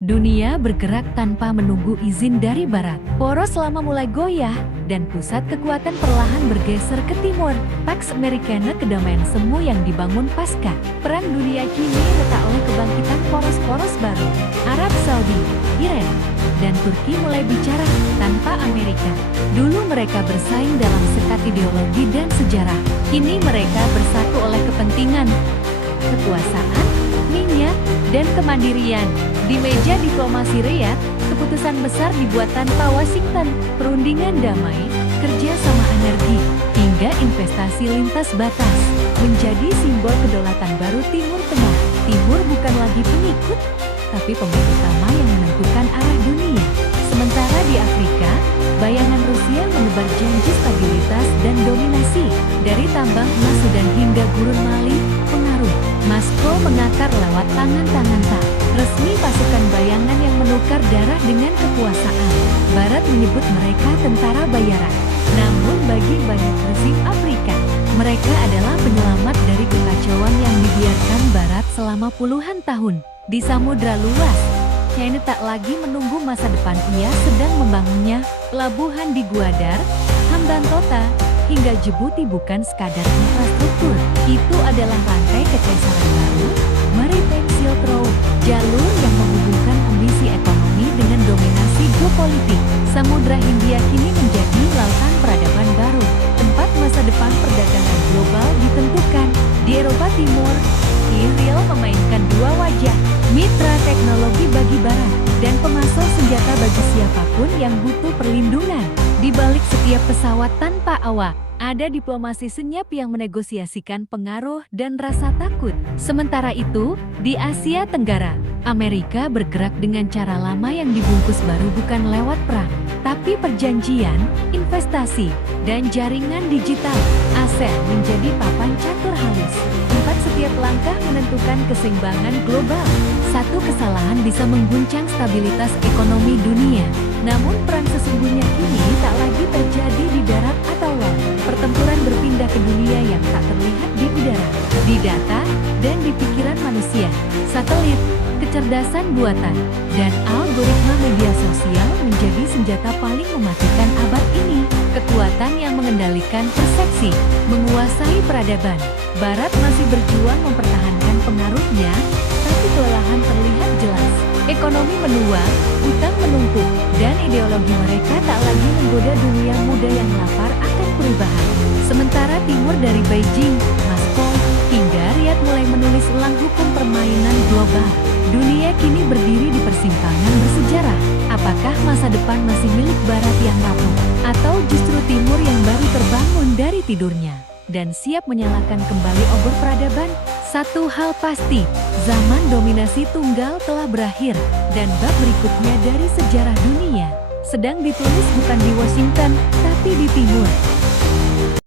Dunia bergerak tanpa menunggu izin dari barat. Poros lama mulai goyah, dan pusat kekuatan perlahan bergeser ke timur. Pax Americana, kedamaian semu yang dibangun pasca Perang Dunia kini retak oleh kebangkitan poros-poros baru. Arab Saudi, Iran, dan Turki mulai bicara tanpa Amerika. Dulu mereka bersaing dalam sekat ideologi dan sejarah. Kini mereka bersatu oleh kepentingan, kekuasaan, minyak, dan kemandirian. Di meja diplomasi Riyadh, keputusan besar dibuat tanpa Washington. Perundingan damai, kerja sama energi, hingga investasi lintas batas menjadi simbol kedaulatan baru Timur Tengah. Timur bukan lagi pengikut, tapi pemain utama yang menentukan arah dunia. Sementara di Afrika, bayangan Rusia menebar janji stabilitas dan dominasi. Dari tambang emas Sudan hingga gurun Mali, pengaruh Moskow mengakar lewat tangan-tangan tak resmi pasukan bayangan yang menukar darah dengan kekuasaan. Barat menyebut mereka tentara bayaran. Namun bagi banyak rezim Afrika, mereka adalah penyelamat dari kekacauan yang dibiarkan Barat selama puluhan tahun. Di samudra luas, China tak lagi menunggu masa depan, ia sedang membangunnya. Pelabuhan di Gwadar, Hambantota, hingga Djibouti bukan sekadar infrastruktur. Itu adalah rantai kekaisaran baru, Maritime Silk Road, jalur yang menghubungkan ambisi ekonomi dengan dominasi geopolitik. Samudra Hindia kini menjadi lautan peradaban baru, tempat masa depan perdagangan global ditentukan. Di Eropa Timur, Israel memainkan dua wajah, mitra teknologi bagi Barat, dan pemasok senjata bagi siapapun yang butuh perlindungan. Di balik setiap pesawat tanpa awak, ada diplomasi senyap yang menegosiasikan pengaruh dan rasa takut. Sementara itu, di Asia Tenggara, Amerika bergerak dengan cara lama yang dibungkus baru, bukan lewat perang, tapi perjanjian, investasi, dan jaringan digital. ASEAN menjadi papan catur halus, tempat setiap langkah menentukan keseimbangan global. Satu kesalahan bisa mengguncang stabilitas ekonomi dunia. Namun perang sesungguhnya kini tak lagi terjadi di darat atau laut. Pertempuran berpindah ke dunia yang tak terlihat di udara, di data, dan di pikiran manusia. Satelit, kecerdasan buatan, dan algoritma media sosial menjadi senjata paling mematikan abad ini. Kekuatan yang mengendalikan persepsi, menguasai peradaban. Barat masih berjuang mempertahankan pengaruhnya, tapi kelelahan terlihat jelas. Ekonomi menua, utang menumpuk, dan ideologi mereka tak lagi menggoda dunia muda yang lapar akan perubahan. Sementara timur dari Beijing, Moskow, hingga Riyadh mulai menulis ulang hukum permainan global. Dunia kini berdiri di persimpangan bersejarah. Apakah masa depan masih milik Barat yang rapuh, atau justru Timur yang baru terbangun dari tidurnya dan siap menyalakan kembali obor peradaban? Satu hal pasti, zaman dominasi tunggal telah berakhir, dan bab berikutnya dari sejarah dunia sedang ditulis bukan di Washington, tapi di Timur.